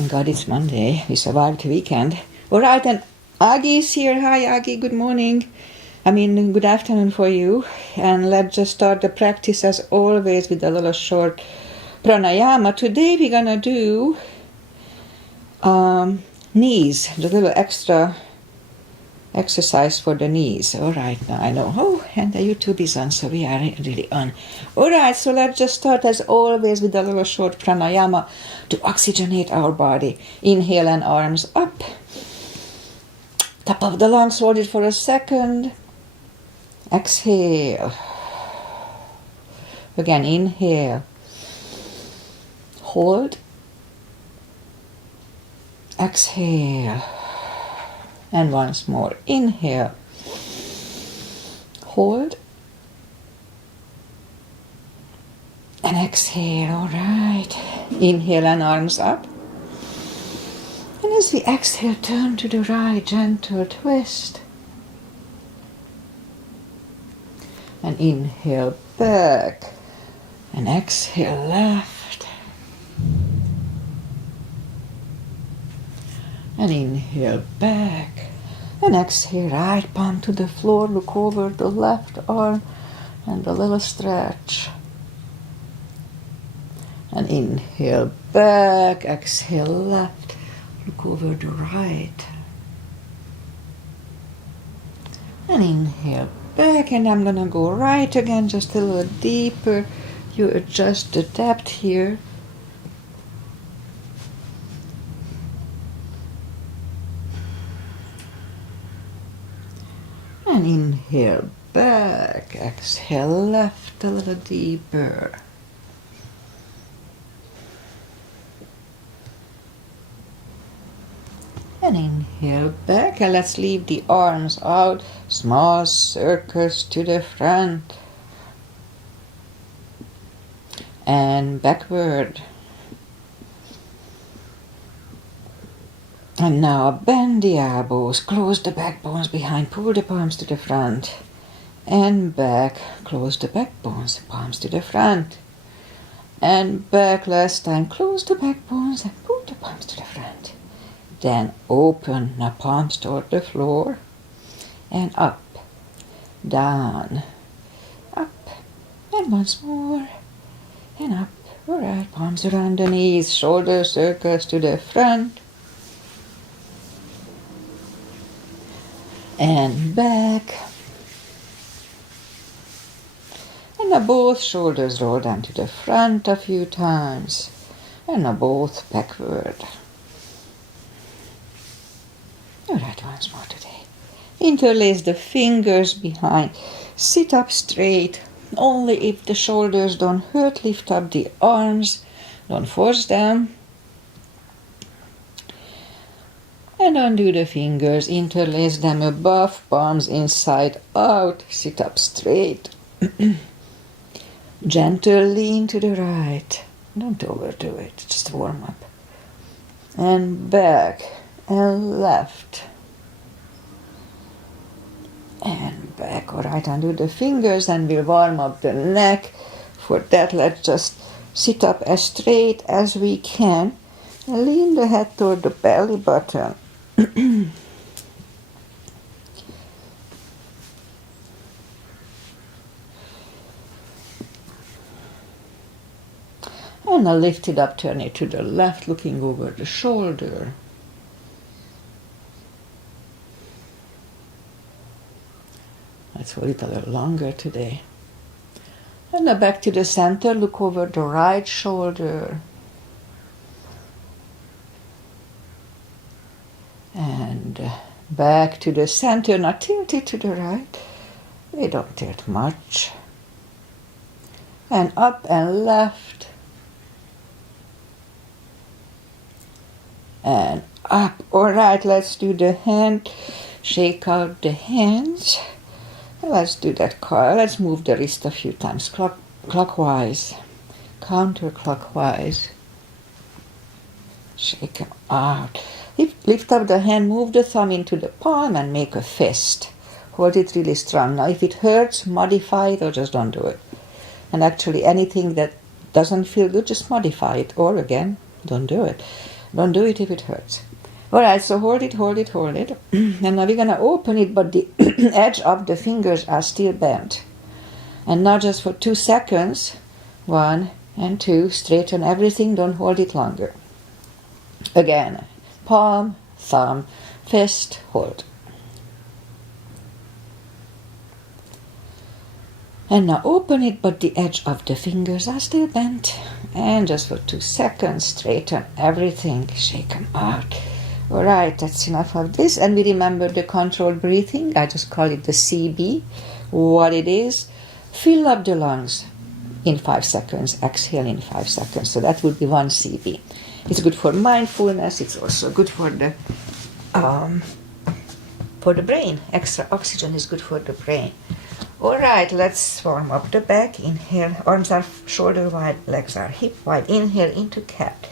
Thank God it's Monday. We survived the weekend. All right, and Agi's here. Hi, Agi. Good morning. Good afternoon for you. And let's just start the practice as always with a little short pranayama. Today we're gonna do knees, the little extra exercise for the knees. All right, now I know. Oh, and the YouTube is on, so we are really on. All right, so let's just start as always with a little short pranayama to oxygenate our body. Inhale and arms up. Top of the lungs, hold it for a second. Exhale. Again, inhale. Hold. Exhale. And once more, inhale, hold, and exhale. All right. Inhale and arms up. And as we exhale, turn to the right, gentle twist. And inhale back, and exhale left. And inhale back. And exhale, right palm to the floor. Look over the left arm and a little stretch. And inhale back. Exhale left. Look over the right. And inhale back. And I'm going to go right again, just a little deeper. You adjust the depth here. And inhale back, exhale left a little deeper. And inhale back, and let's leave the arms out, small circles to the front. And backward. And now bend the elbows, close the backbones behind, pull the palms to the front. And back, close the backbones, palms to the front. And back last time, close the backbones and pull the palms to the front. Then open the palms toward the floor. And up, down, up, and once more. And up, all right, palms around the knees, shoulder circles to the front. And back. And now both shoulders roll down to the front a few times. And now both backward. All right, once more today. Interlace the fingers behind. Sit up straight. Only if the shoulders don't hurt, lift up the arms. Don't force them. And undo the fingers, interlace them above, palms inside out, sit up straight. Gentle lean to the right. Don't overdo it, just warm up. And back, and left. And back, all right, undo the fingers and we'll warm up the neck. For that, let's just sit up as straight as we can. And lean the head toward the belly button. And now lift it up, turn it to the left, looking over the shoulder. Let's hold it a little longer today. And now back to the center, look over the right shoulder. And back to the center, now tilt it to the right. We don't tilt much. And up and left. And up. All right, let's do the hand. Shake out the hands. Let's do that. Let's move the wrist a few times. Clockwise. Counterclockwise. Shake them out. Lift up the hand, move the thumb into the palm and make a fist. Hold it really strong. Now if it hurts, modify it or just don't do it. And actually anything that doesn't feel good, just modify it. Or again, Don't do it. Don't do it if it hurts. Alright, so hold it. And now we're gonna open it, but the edge of the fingers are still bent. And not just for 2 seconds. 1 and 2, straighten everything, don't hold it longer. Again, palm, thumb, fist, hold. And now open it, but the edge of the fingers are still bent. And just for 2 seconds, straighten everything, shake them out. Alright, that's enough of this. And we remember the controlled breathing. I just call it the CB. What it is, fill up the lungs in 5 seconds, exhale in 5 seconds. So that would be 1 CB. It's good for mindfulness. It's also good for the brain. Extra oxygen is good for the brain. Alright, let's warm up the back. Inhale, arms are shoulder wide, legs are hip wide. Inhale into cat.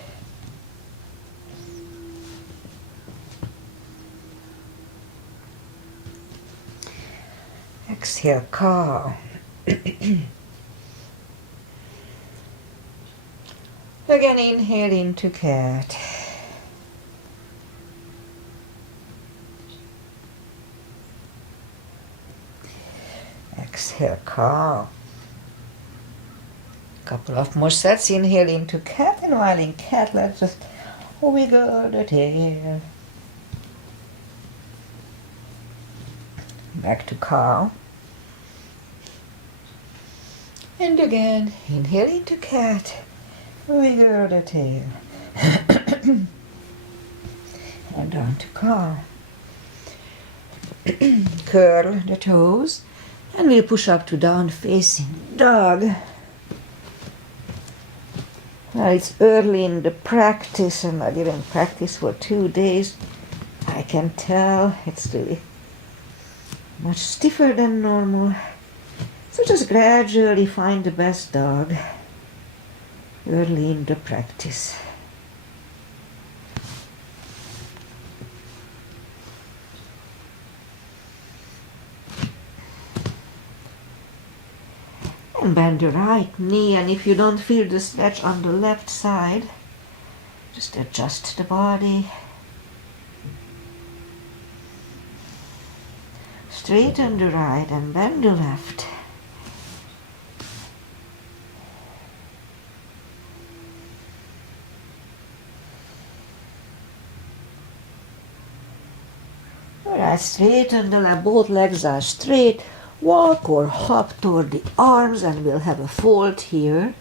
Exhale, cow. Again, inhale into cat. Exhale, cow. Couple of more sets. Inhale into cat, and while in cat, let's just wiggle the tail. Back to cow. And again, inhale into cat, wiggle the tail. And down to cow. Curl the toes. And we'll push up to down facing dog. Now it's early in the practice, and I didn't practice for 2 days. I can tell it's really much stiffer than normal. So just gradually find the best dog early in the practice. And bend the right knee, and if you don't feel the stretch on the left side, just adjust the body. Straighten the right and bend the left. Alright, straighten the left, both legs are straight. Walk or hop toward the arms, and we'll have a fold here.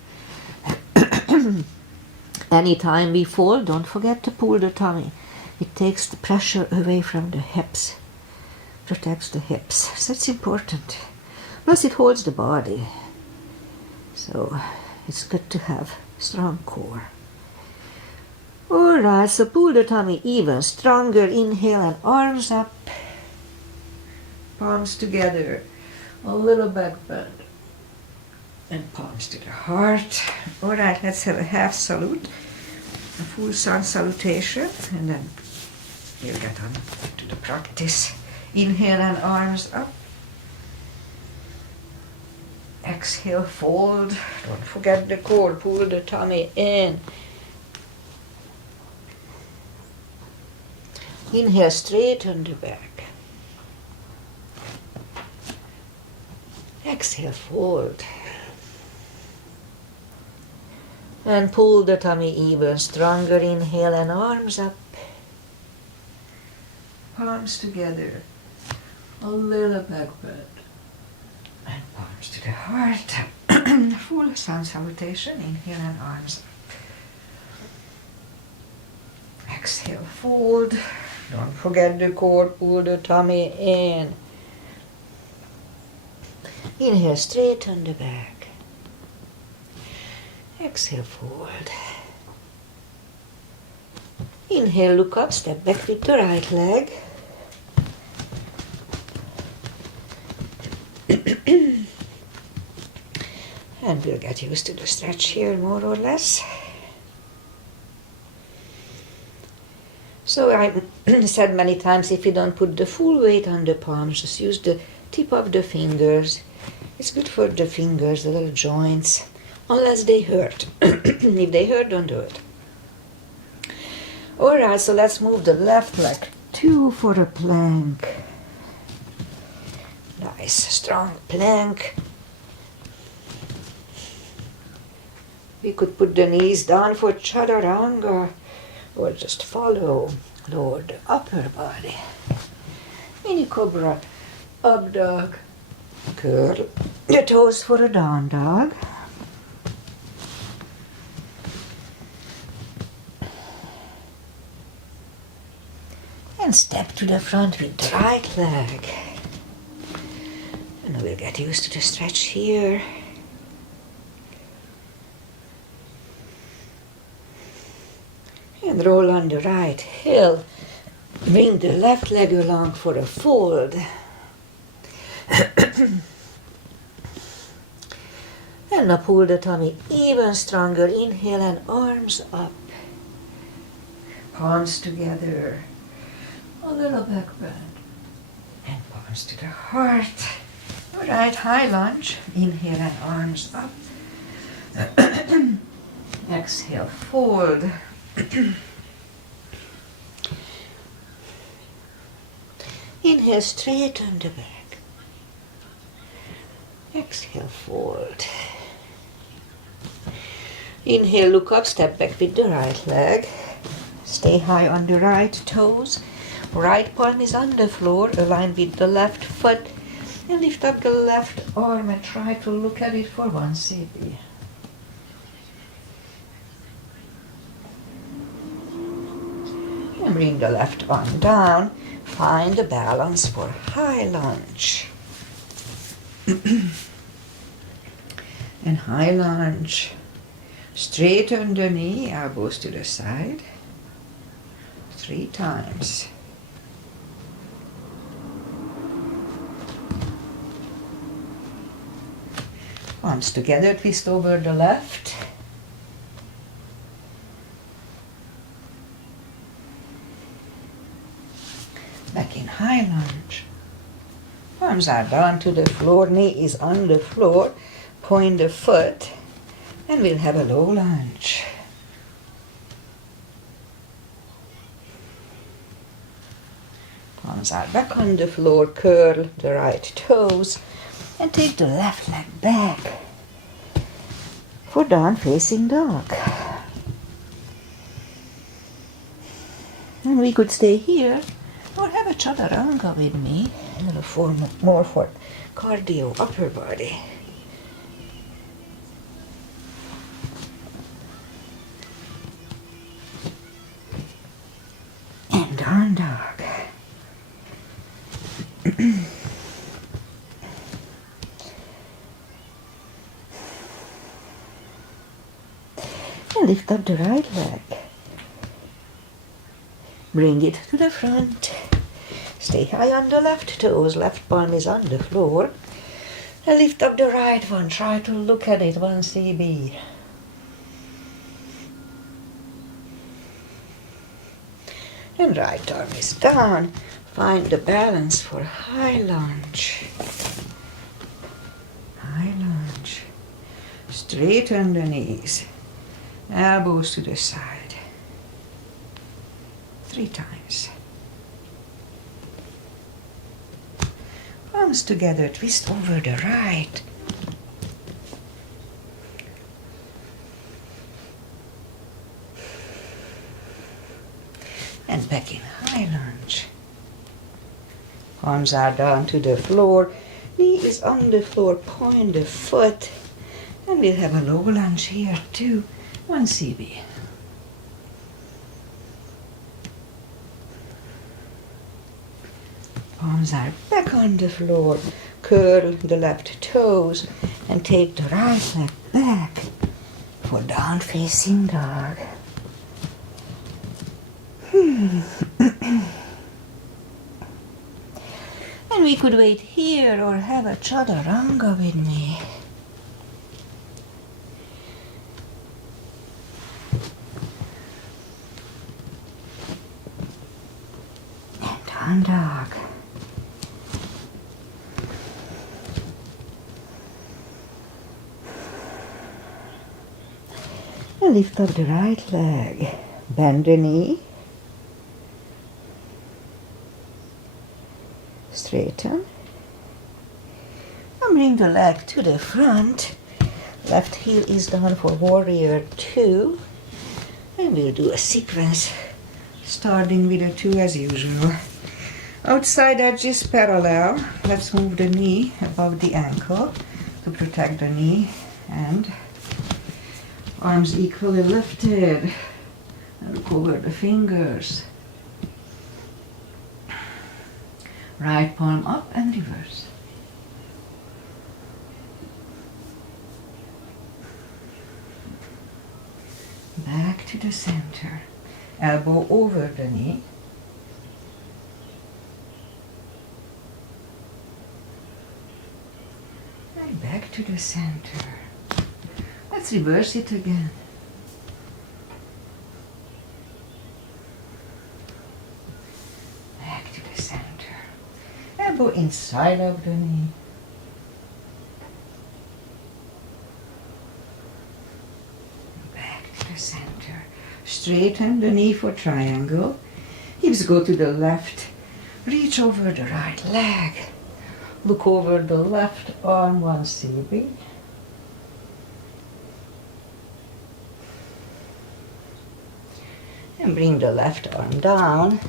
Anytime we fold, don't forget to pull the tummy. It takes the pressure away from the hips, protects the hips. So it's important. Plus it holds the body. So it's good to have strong core. Alright, so pull the tummy even stronger. Inhale and arms up. Palms together. A little back bend. And palms to the heart. Alright, let's have a half salute. A full sun salutation. And then we'll get on to the practice. Inhale and arms up. Exhale, fold. Don't forget the core. Pull the tummy in. Inhale, straighten the back. Exhale, fold. And pull the tummy even stronger. Inhale and arms up. Palms together. A little back bend. And palms to the heart. Full sun salutation. Inhale and arms up. Exhale, fold. Don't forget the core. Pull the tummy in. Inhale, straighten the back. Exhale, fold. Inhale, look up, step back with the right leg. And we'll get used to the stretch here more or less. So I said many times, if you don't put the full weight on the palms, just use the tip of the fingers. It's good for the fingers, the little joints, unless they hurt. If they hurt, don't do it. Alright, so let's move the left leg 2 for a plank. Nice, strong plank. We could put the knees down for chaturanga or just follow, lower the upper body. Mini cobra, up dog, curl the toes for a down dog. And step to the front with the right leg. And we'll get used to the stretch here. And roll on the right heel. Bring the left leg along for a fold. And now pull the tummy even stronger. Inhale and arms up. Palms together. A little back bend. And palms to the heart. Alright, high lunge. Inhale and arms up. Exhale, fold. Inhale, straighten the back. Exhale, fold. Inhale, look up, step back with the right leg. Stay high on the right toes. Right palm is on the floor, align with the left foot. And lift up the left arm and try to look at it for 1 CB. And bring the left arm down. Find the balance for high lunge. And high lunge. Straighten the knee, elbows to the side. 3 times. Arms together, twist over the left. Back in high lunge. Arms are down to the floor, knee is on the floor. Point the foot, and we'll have a low lunge. Palms are back on the floor, curl the right toes, and take the left leg back for down facing dog. And we could stay here or have a chaturanga with me, a little more for cardio, upper body. And down dog. And lift up the right leg. Bring it to the front. Stay high on the left toes. Left palm is on the floor. And lift up the right one. Try to look at it 1 CB. And right arm is down. Find the balance for high lunge. High lunge. Straighten the knees. Elbows to the side. 3 times. Palms together, twist over the right. And back in high lunge. Arms are down to the floor. Knee is on the floor. Point the foot. And we'll have a low lunge here too. 1 CB. Palms are back on the floor. Curl the left toes and take the right leg back for down facing dog. And we could wait here or have a chaturanga with me. And down dog. And lift up the right leg. Bend the knee. straighten. And bring the leg to the front. Left heel is down for warrior 2. And we'll do a sequence starting with a 2 as usual. Outside edge is parallel. Let's move the knee above the ankle to protect the knee, and arms equally lifted. And look over the fingers. Right palm up and reverse. Back to the center. Elbow over the knee. And back to the center. Let's reverse it again. Back to the center. Elbow inside of the knee. Back to the center. Straighten the knee for triangle. Hips go to the left. Reach over the right leg. Look over the left arm, 1 CB. And bring the left arm down.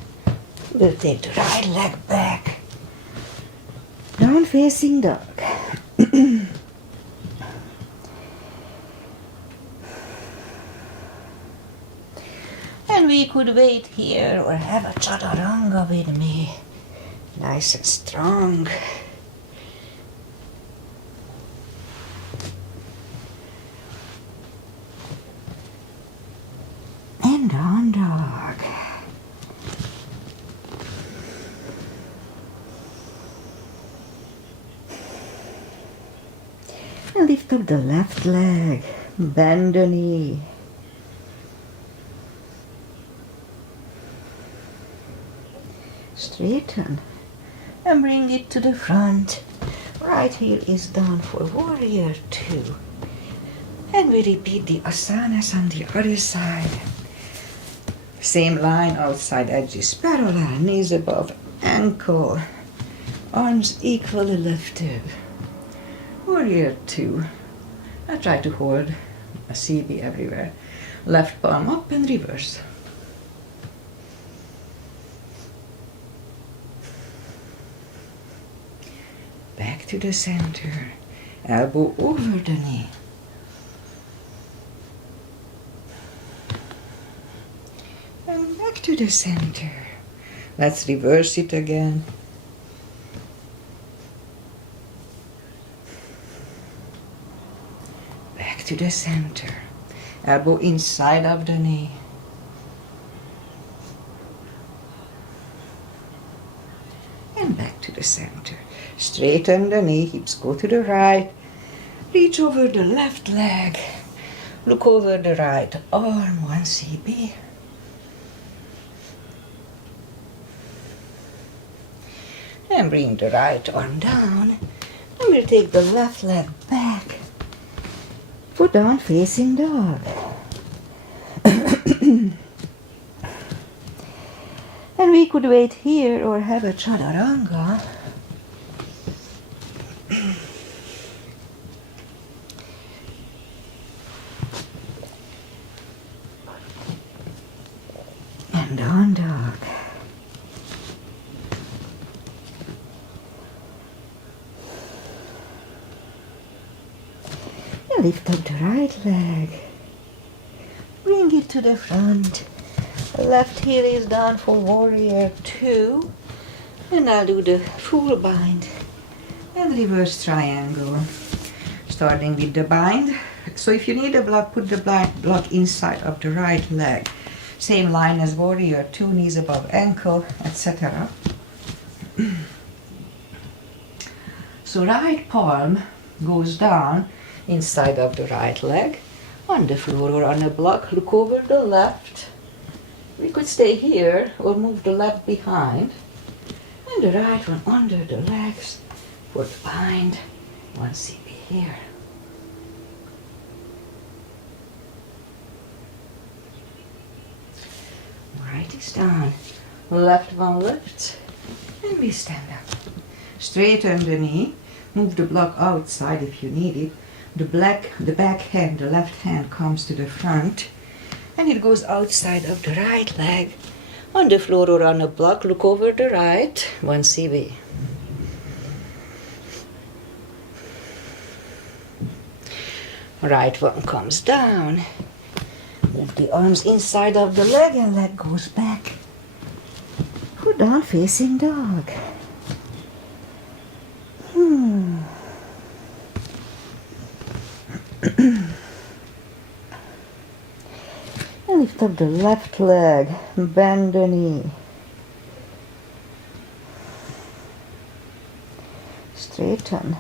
We'll take the right leg back. Down facing dog. And we could wait here or have a chaturanga with me. Nice and strong. And down dog. And lift up the left leg. Bend the knee. Straighten. And bring it to the front. Right heel is down for warrior 2. And we repeat the asanas on the other side. Same line, outside edge is parallel, knees above ankle, arms equally lifted. Warrior 2. I try to hold a CB everywhere. Left palm up and reverse. Back to the center. Elbow over the knee. And back to the center. Let's reverse it again. Back to the center. Elbow inside of the knee. And back to the center. Straighten the knee, hips go to the right. Reach over the left leg. Look over the right arm, 1 CB. And bring the right arm down. And we'll take the left leg back. Foot down facing dog. And we could wait here or have a chaturanga. And down dog. And lift up the right leg. Bring it to the front. Left heel is down for warrior 2. And I'll do the full bind and reverse triangle. Starting with the bind. So if you need a block, put the block inside of the right leg. Same line as warrior 2, knees above ankle, etc. So right palm goes down inside of the right leg. On the floor or on a block, look over the left. We could stay here or move the left behind. And the right one under the legs for the bind. 1 CB here. Right is down. Left one lifts. And we stand up. Straighten the knee. Move the block outside if you need it. The back hand, the left hand comes to the front. And it goes outside of the right leg. On the floor or on a block, look over the right. 1 CV. Right one comes down. Move the arms inside of the leg and leg goes back. For down facing dog. And lift up the left leg, bend the knee. Straighten.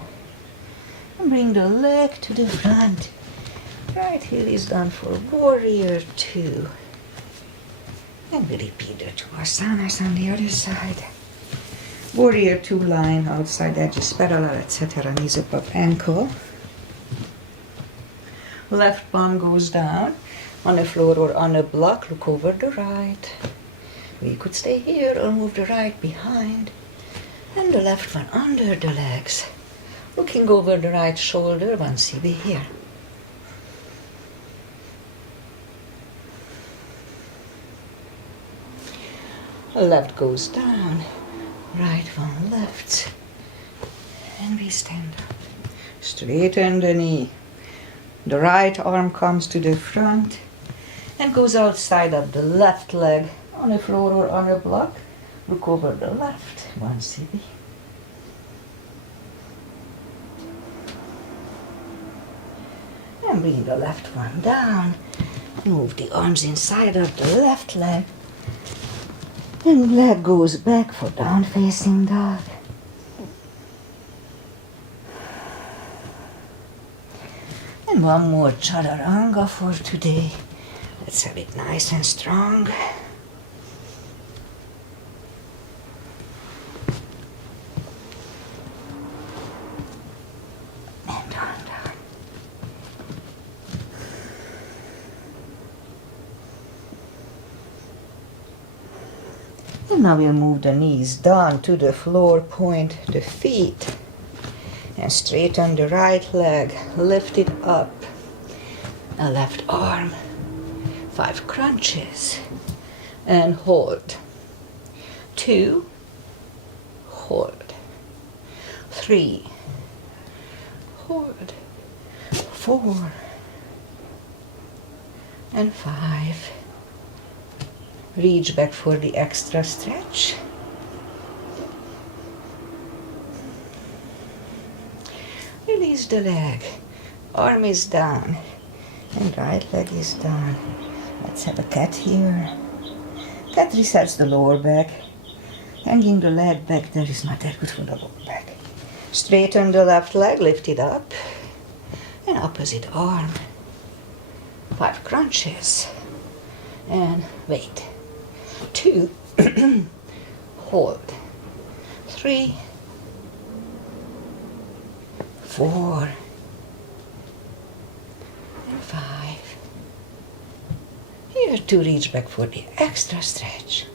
And bring the leg to the front. Right heel is done for warrior 2. And we repeat the 2 asanas on the other side. Warrior 2 line, outside edges parallel, etc. Knees above ankle. Left palm goes down on the floor or on a block. Look over the right. We could stay here or move the right behind. And the left one under the legs. Looking over the right shoulder, 1 CB here. Left goes down, right one left. And we stand up. Straighten the knee. The right arm comes to the front and goes outside of the left leg on the floor or on a block. Look over the left, 1 CB. And bring the left one down. Move the arms inside of the left leg. And leg goes back for down facing dog. And one more chaturanga for today. Let's have it nice and strong. And down. And now we'll move the knees down to the floor, point the feet. And straighten the right leg, lift it up. A left arm, 5 crunches. And hold. 2, hold. 3, hold. 4, and 5. Reach back for the extra stretch. Release the leg. Arm is down. And right leg is down. Let's have a cat here. Cat resets the lower back. Hanging the leg back there is not that good for the lower back. Straighten the left leg, lift it up. And opposite arm. 5 crunches. And wait. 2, hold. 3, 4, and 5. Here to reach back for the extra stretch.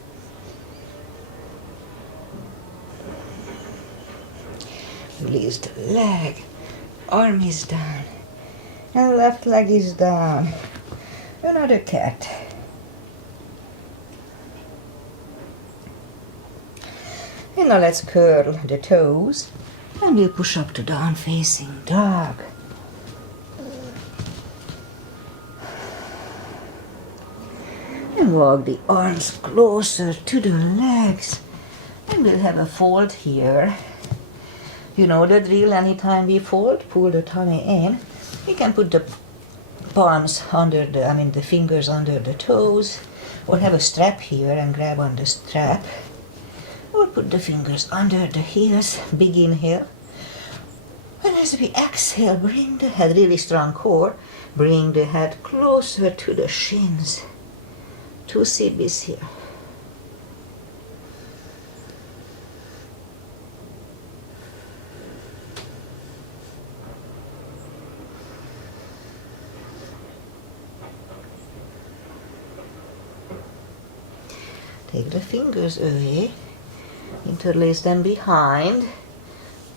Release the leg, arm is down, and left leg is down. Another cat. And now let's curl the toes and we'll push up to down facing dog. And walk the arms closer to the legs. And we'll have a fold here. You know the drill, anytime we fold, pull the tummy in. We can put the palms under the fingers under the toes, or have a strap here and grab on the strap. Or put the fingers under the heels, big inhale. And as we exhale, bring the head, really strong core, bring the head closer to the shins. 2 CBs here. Take the fingers away. Interlace them behind,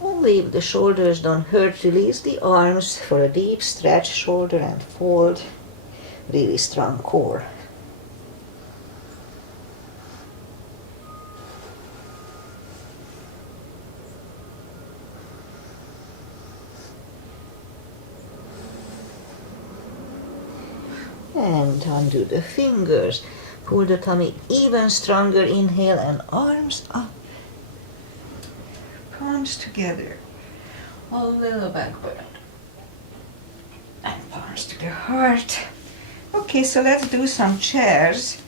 Only if the shoulders don't hurt, release the arms for a deep stretch, shoulder and fold. Really strong core. And undo the fingers. Pull the tummy even stronger. Inhale and arms up. Palms together. A little backward. And palms to the heart. Okay, so let's do some chairs.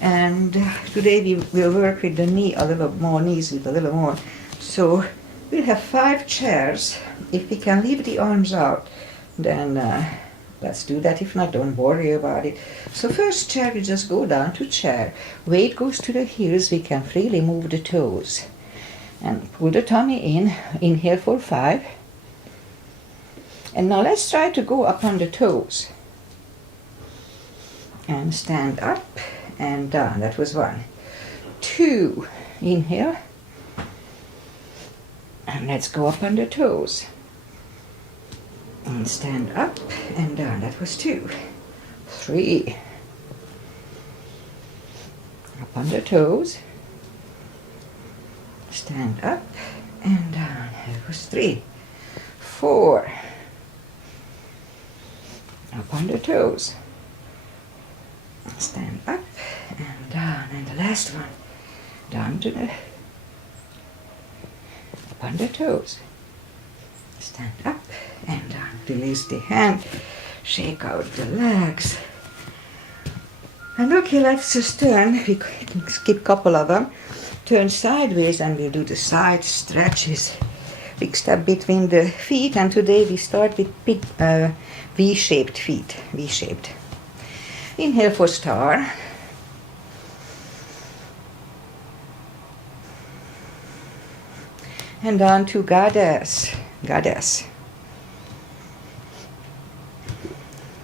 And today we will work with the knee a little more, knees with a little more. So we'll have 5 chairs. If we can leave the arms out, then let's do that. If not, don't worry about it. So first chair, we just go down to chair. Weight goes to the heels. We can freely move the toes. And pull the tummy in. Inhale for 5. And now let's try to go up on the toes. And stand up and down. That was 1. 2. Inhale. And let's go up on the toes. And stand up and down. That was 2. 3. Up on the toes. Stand up and down. That was 3. 4. Up on the toes. Stand up and down. And the last one. Down to the... Up on the toes. Stand up and down. Release the hand. Shake out the legs. And okay, let's just turn. We can skip a couple of them. Turn sideways and we'll do the side stretches. Big step between the feet. And today we start with big V-shaped feet. V-shaped. Inhale for star. And down to goddess. Goddess.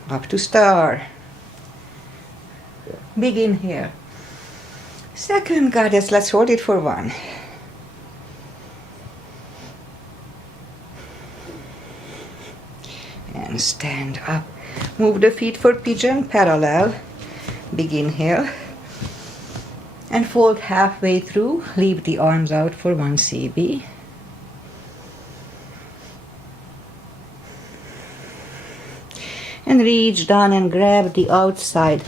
Up to star. Big inhale. Second goddess, let's hold it for 1. And stand up. Move the feet for pigeon, parallel. Big inhale. And fold halfway through. Leave the arms out for 1 CB. And reach down and grab the outside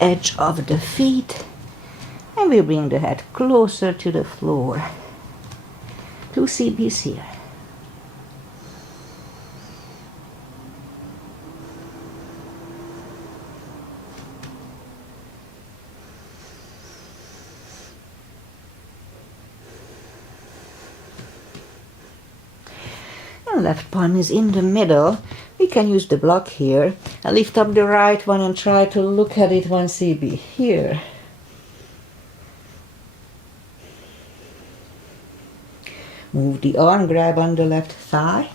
edge of the feet. And we bring the head closer to the floor. 2 CBs here. And left palm is in the middle. We can use the block here. And lift up the right one and try to look at it 1 CB here. Move the arm, grab on the left thigh,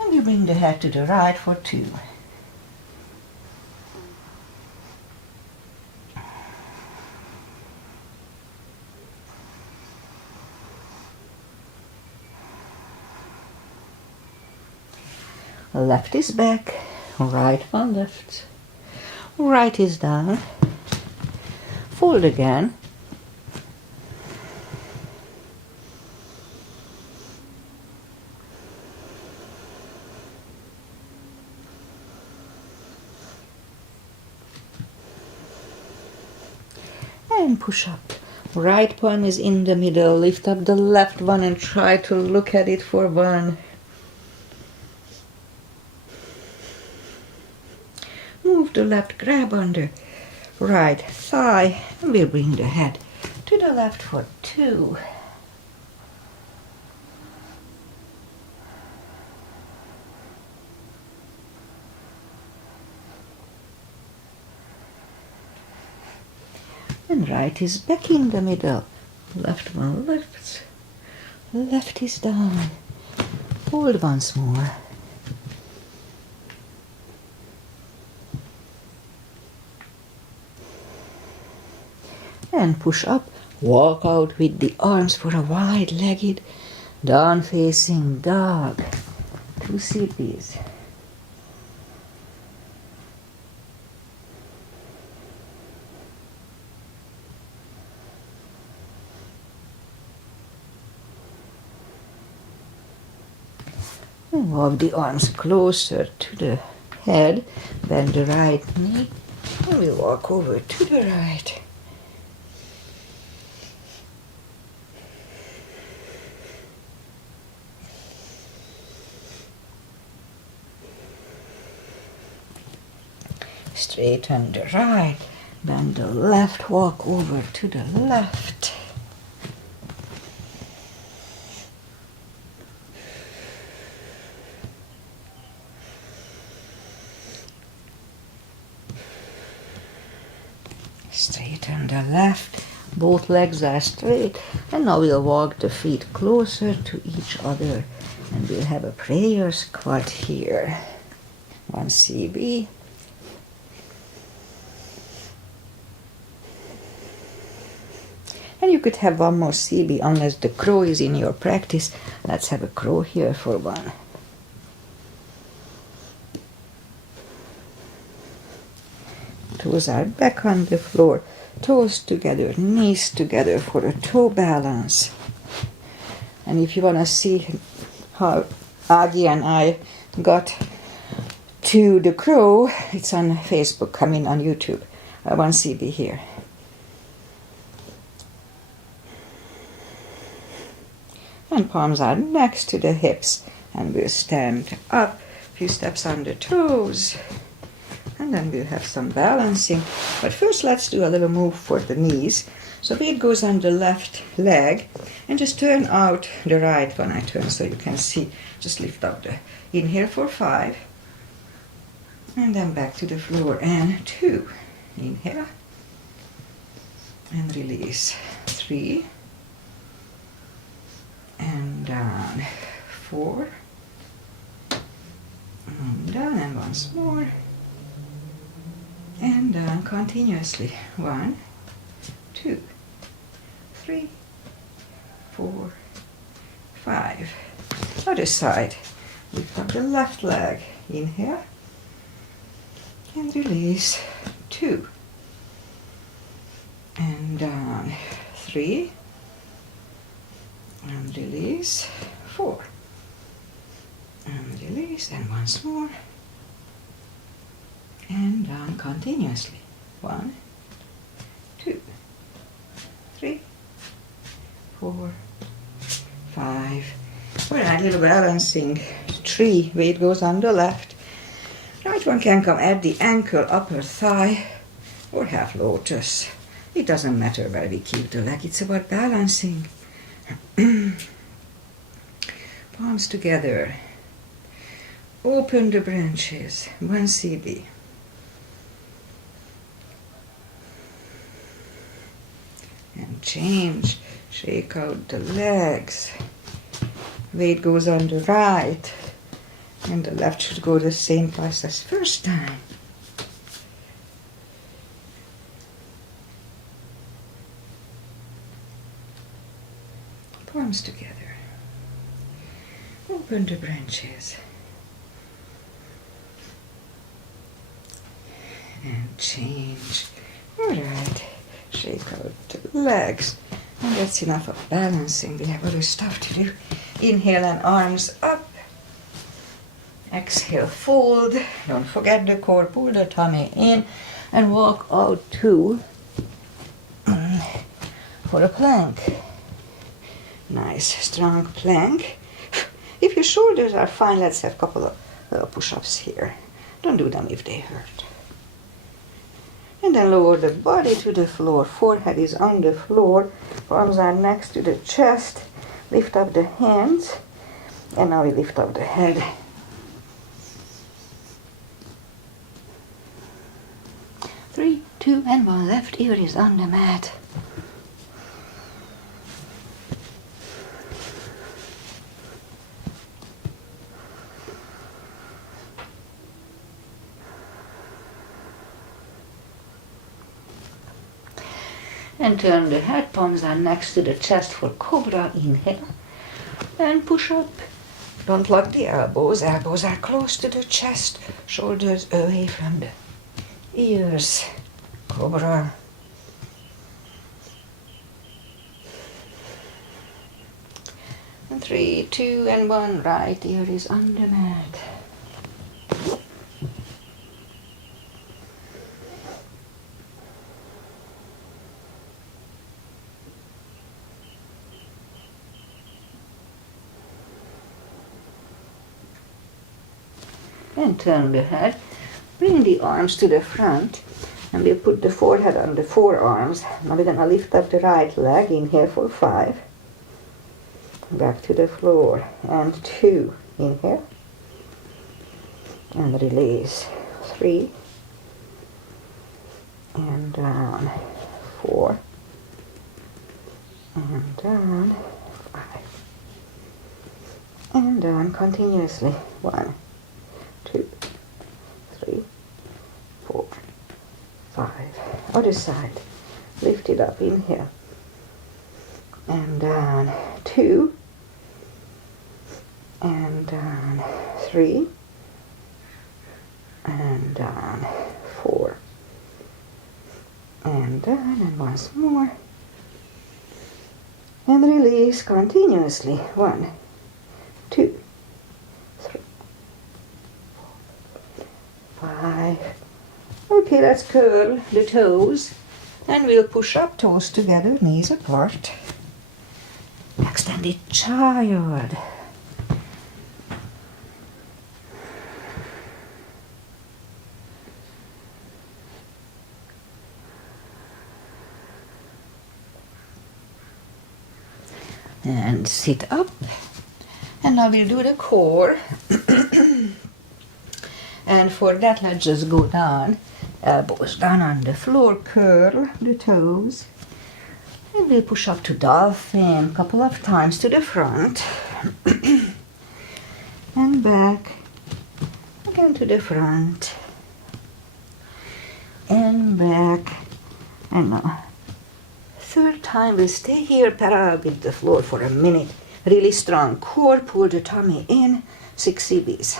and we bring the head to the right for 2. Left is back, right one left. Right is down. Fold again. And push up. Right palm is in the middle. Lift up the left one and try to look at it for 1. Move the left, grab on the right thigh, and we'll bring the head to the left for 2. And right is back in the middle. Left one left. Left is down. Hold once more. And push up. Walk out with the arms for a wide-legged Down facing dog. 2 CPs. Move the arms closer to the head, bend the right knee, and we walk over to the right. Straighten the right, bend the left, walk over to the left. Straighten the left, both legs are straight, and now we'll walk the feet closer to each other, and we'll have a prayer squat here. 1 CB. And you could have one more CB unless the crow is in your practice. Let's have a crow here for one. Toes are back on the floor, toes together, knees together for a toe balance. And if you want to see how Agi and I got to the crow, it's on Facebook, on YouTube. 1 CB here. And palms are next to the hips, and we'll stand up, a few steps on the toes. And then we'll have some balancing. But first let's do a little move for the knees. So weight goes on the left leg and just turn out the right one. I turn so you can see. Just lift up the inhale for 5. And then back to the floor and 2. Inhale. And release. 3. And down. 4. And down, and once more. And down continuously. 1, 2, 3, 4, 5. Other side. Lift up the left leg. Inhale. And release. 2. And down. 3. And release. 4. And release. And once more. And down continuously. 1, 2, 3, 4, 5. Alright, little balancing. 3. Weight goes on the left. Right one can come at the ankle, upper thigh, or half lotus. It doesn't matter where we keep the leg. It's about balancing. Palms together. Open the branches. 1 CB. And change, shake out the legs. Weight goes on the right, and the left should go the same place as first time. Palms together. Open the branches. And change. Alright. Shake out the legs. And that's enough of balancing. We have other stuff to do. Inhale and arms up. Exhale, fold. Don't forget the core. Pull the tummy in and walk out to for a plank. Nice, strong plank. If your shoulders are fine, let's have a couple of little push-ups here. Don't do them if they hurt. And then lower the body to the floor. Forehead is on the floor. Arms are next to the chest. Lift up the hands. And now we lift up the head. Three, 2, and 1. Left ear is on the mat. And turn the head, palms are next to the chest for cobra. Inhale. and push up. Don't lock the elbows. Elbows are close to the chest, shoulders away from the ears. Cobra. And 3, 2, and 1. Right ear is on the mat. And turn the head. Bring the arms to the front. And we'll put the forehead on the forearms. Now we're going to lift up the right leg. Inhale for 5. Back to the floor. And 2. Inhale. And release. 3. And down. 4. And down. 5. And down continuously. 1, 2, 3, 4, 5. Other side. Lift it up. Inhale. And down. 2. And down. 3. And down. 4. And down. And once more. And release continuously. 1, 2, 3, 4, 5. Okay, let's curl the toes. And we'll push up, toes together, knees apart. Extended child. And sit up. And now we'll do the core. And for that, let's just go down. Elbows down on the floor, curl the toes. And we'll push up to dolphin a couple of times to the front. And back. Again to the front. And back. And now. Third time, we'll stay here parallel with the floor for a minute. Really strong core, pull the tummy in, 6 CBs.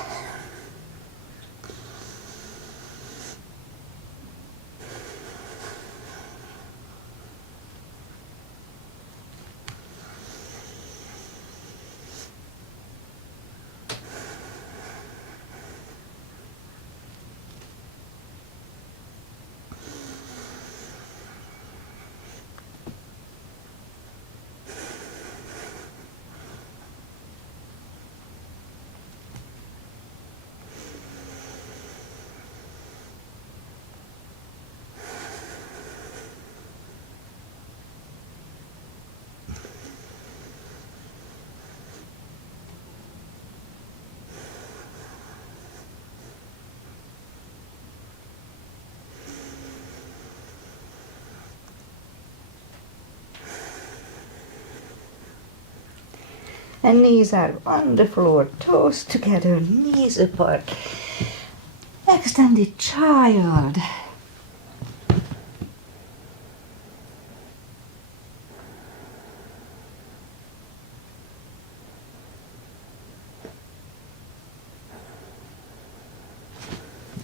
And knees are on the floor, toes together, knees apart. Extended child.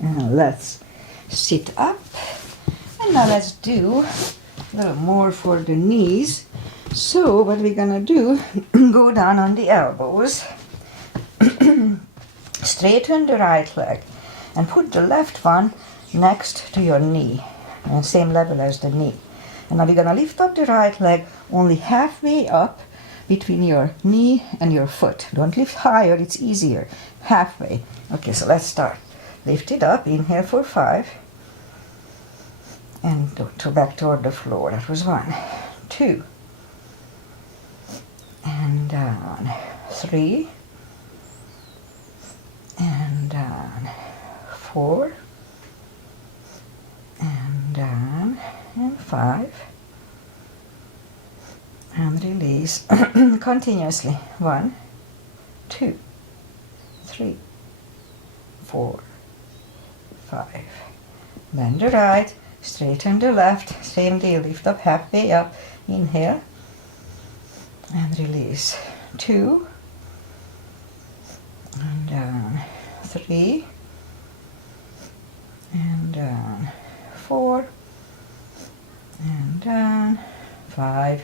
Now let's sit up. And now let's do a little more for the knees. So what we're gonna do, go down on the elbows, straighten the right leg, and put the left one next to your knee, and same level as the knee. And now we're gonna lift up the right leg only halfway up between your knee and your foot. Don't lift higher, it's easier. Halfway. Okay, so let's start. Lift it up, inhale for 5, and back toward the floor. That was 1, 2, and down, 3, and down, 4, and down, and 5, and release continuously. 1, 2, 3, 4, 5. Bend the right, straighten the left, same deal, lift up halfway up, inhale, and release. 2, and down 3, and down 4, and down 5,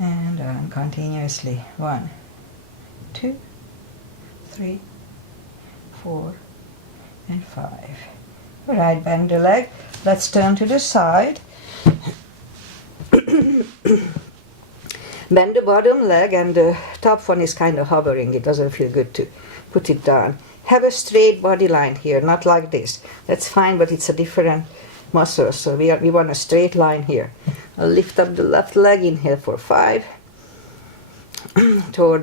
and down continuously. 1, 2, 3, 4, and 5. All right, bend the leg. Let's turn to the side. Bend the bottom leg, and the top one is kind of hovering. It doesn't feel good to put it down. Have a straight body line here, not like this. That's fine, but it's a different muscle, so we want a straight line here. I'll lift up the left leg, inhale for 5,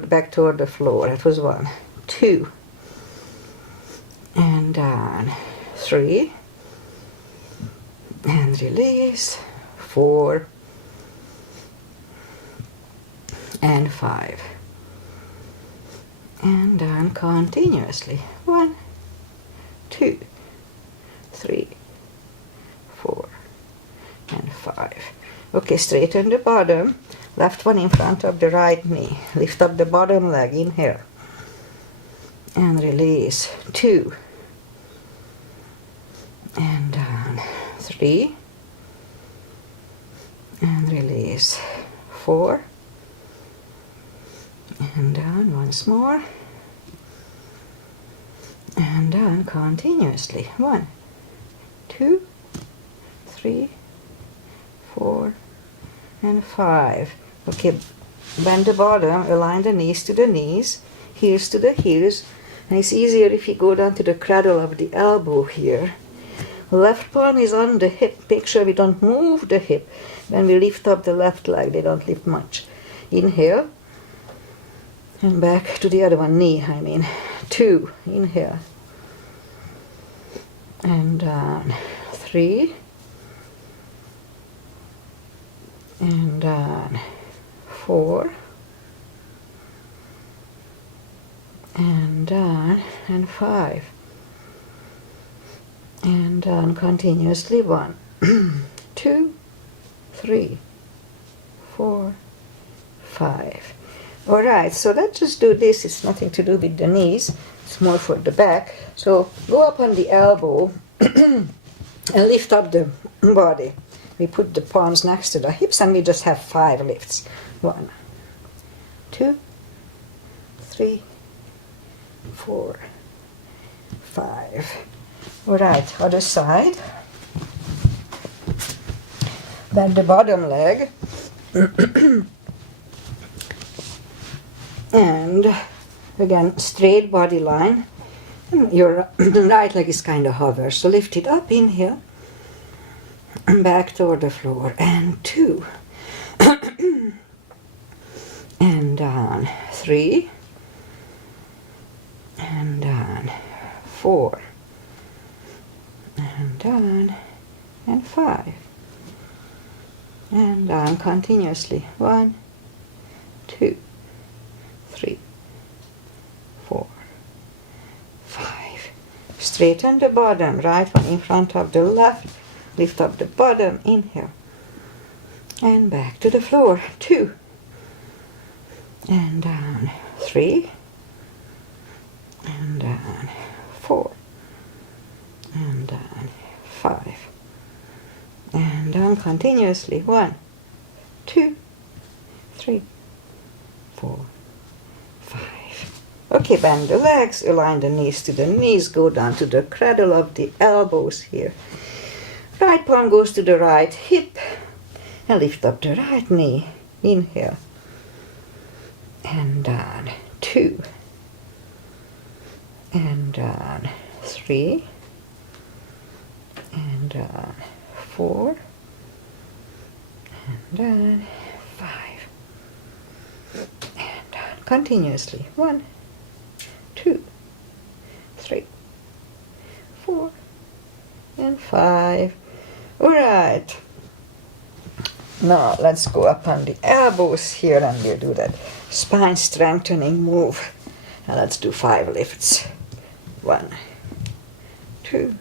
back toward the floor. That was 1, 2, and down 3, and release 4, and 5, and down continuously. 1, 2, 3, 4, and 5. Okay, straighten the bottom. Left one in front of the right knee. Lift up the bottom leg. Inhale, and release 2, and down 3, and release 4, and down once more, and down continuously. 1, 2, 3, 4, and 5. Okay, bend the bottom, align the knees to the knees, heels to the heels, and it's easier if you go down to the cradle of the elbow here. Left palm is on the hip. Make sure we don't move the hip. When we lift up the left leg, they don't lift much. Inhale, and back to the other one, knee, 2, inhale, and down 3, and down 4, and down, and 5, and down continuously. 1, 2, 3, 4, 5. All right, so let's just do this. It's nothing to do with the knees. It's more for the back. So go up on the elbow and lift up the body. We put the palms next to the hips, and we just have 5 lifts. 1, 2, 3, 4, 5. All right, other side. Bend the bottom leg. And again, straight body line. Your right leg is kind of hover, so lift it up, inhale, back toward the floor, and 2, and down 3, and down 4, and down, and 5, and down continuously. 1, 2, 3, 4, 5. Straighten the bottom, right one in front of the left. Lift up the bottom, inhale, and back to the floor. 2, and down 3, and down 4, and down 5, and down continuously. 1, 2, 3, 4, 5. Okay, bend the legs, align the knees to the knees, go down to the cradle of the elbows here. Right palm goes to the right hip, and lift up the right knee. Inhale, and down 2, and down 3, and down 4, and down 5, and down continuously. 1, 2, 3, 4, and 5. All right. Now let's go up on the elbows here, and we'll do that spine strengthening move. And let's do 5 lifts. 1, 2,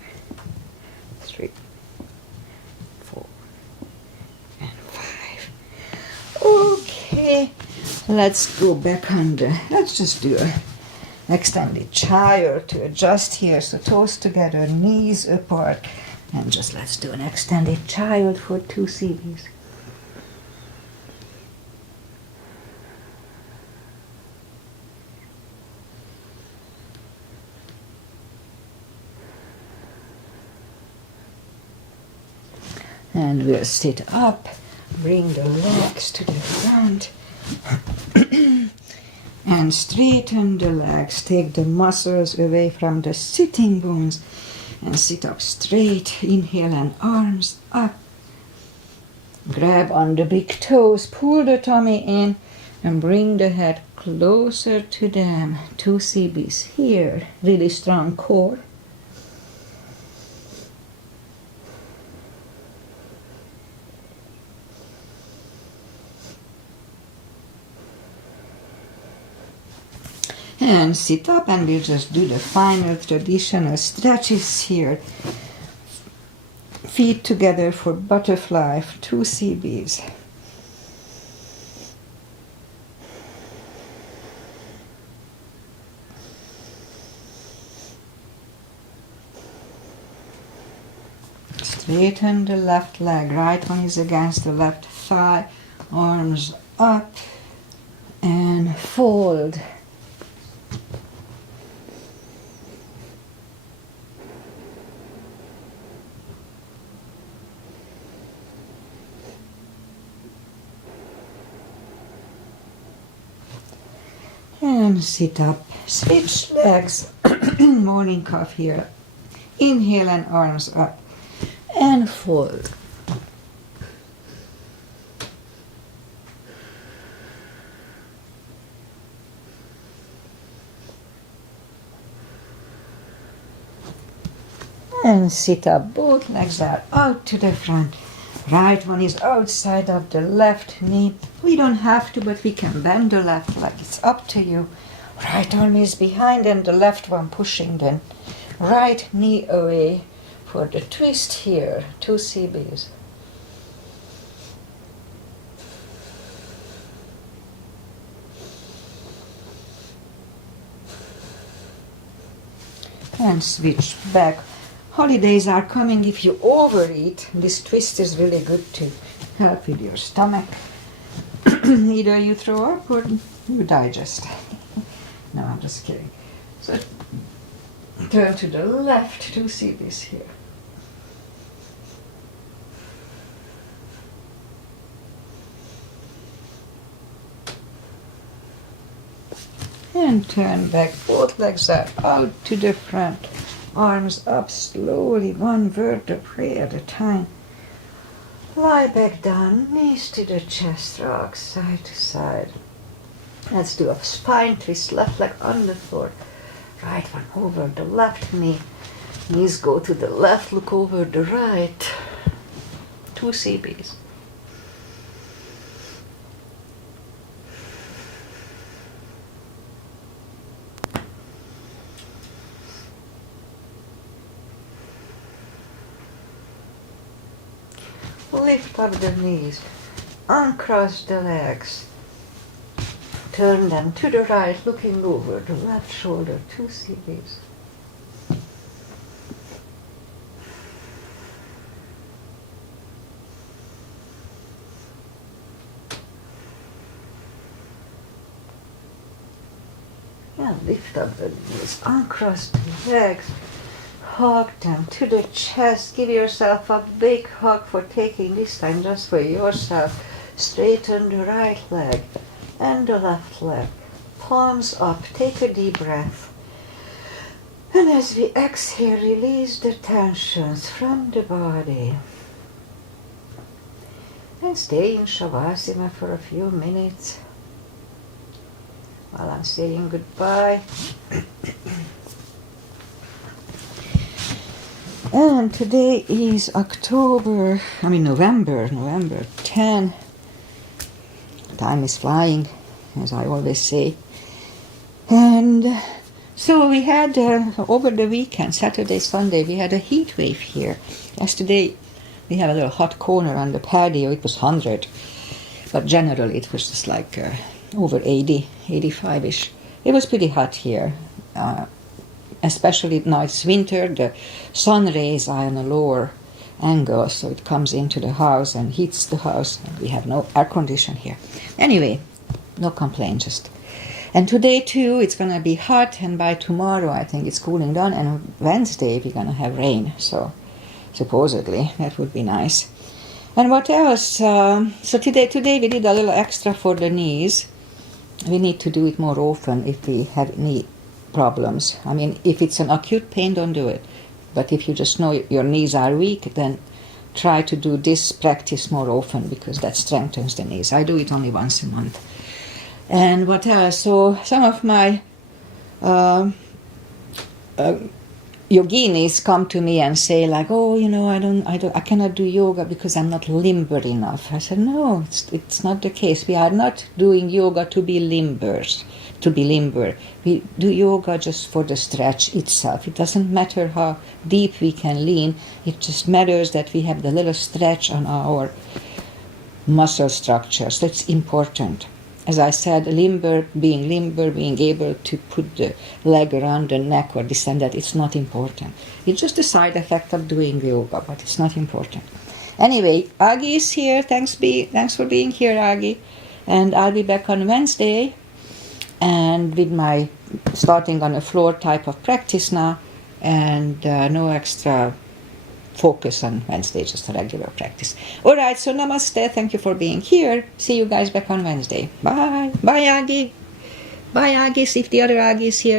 3, 4, and 5. Okay, let's go back on the, let's just do extended child to adjust here. So toes together, knees apart. And just let's do an extended child for 2 CBs. And we'll sit up, bring the legs to the front, and straighten the legs. Take the muscles away from the sitting bones and sit up straight. Inhale and arms up. Grab on the big toes, pull the tummy in, and bring the head closer to them. 2 CBs here. Really strong core. And sit up, and we'll just do the final traditional stretches here. Feet together for butterfly, 2 CBs. Straighten the left leg, right one is against the left thigh, arms up, and fold. And sit up, switch legs, morning calf here. Inhale and arms up, and fold. And sit up, both legs are out to the front. Right one is outside of the left knee. We don't have to, but we can bend the left leg. It's up to you. Right arm is behind and the left one pushing the right knee away for the twist here. 2 CBs. And switch back. Holidays are coming. If you overeat, this twist is really good to help with your stomach. Either you throw up or you digest. No, I'm just kidding. So turn to the left to see this here. And turn back. Both legs are out to the front. Arms up slowly, one vertebrae at a time. Lie back down, knees to the chest, rock side to side. Let's do a spine twist, left leg on the floor. Right one over the left knee. Knees go to the left, look over the right. 2 CBs. Lift up the knees, uncross the legs, turn them to the right, looking over the left shoulder, 2 CBs. And lift up the knees, uncross the legs, hug them to the chest. Give yourself a big hug for taking this time just for yourself. Straighten the right leg and the left leg. Palms up. Take a deep breath. And as we exhale, release the tensions from the body. And stay in Shavasana for a few minutes while I'm saying goodbye. And today is November 10. Time is flying, as I always say. And so we had, over the weekend, Saturday, Sunday, we had a heat wave here. Yesterday, we had a little hot corner on the patio. It was 100. But generally, it was just like over 80, 85-ish. It was pretty hot here. especially now it's winter, the sun rays are on a lower angle, so it comes into the house and heats the house, and we have no air condition here. Anyway, no complaint, just. And today too, it's gonna be hot, and by tomorrow I think it's cooling down, and on Wednesday we're gonna have rain, so supposedly that would be nice. And what else? So today we did a little extra for the knees. We need to do it more often if we have knee problems. I mean, if it's an acute pain, don't do it. But if you just know your knees are weak, then try to do this practice more often, because that strengthens the knees. I do it only once a month. And what else? So some of my yoginis come to me and say like, oh, I cannot do yoga because I'm not limber enough. I said, no, it's not the case. We are not doing yoga to be limber. We do yoga just for the stretch itself. It doesn't matter how deep we can lean. It just matters that we have the little stretch on our muscle structures. That's important. As I said, being able to put the leg around the neck or this and that, it's not important. It's just a side effect of doing yoga, but it's not important. Anyway, Agi is here. Thanks for being here, Agi. And I'll be back on Wednesday, and with my starting on a floor type of practice now, and no extra focus on Wednesday, just a regular practice. All right, so namaste. Thank you for being here. See you guys back on Wednesday. Bye. Bye, Agi. Bye, Agi. See if the other Agi is here.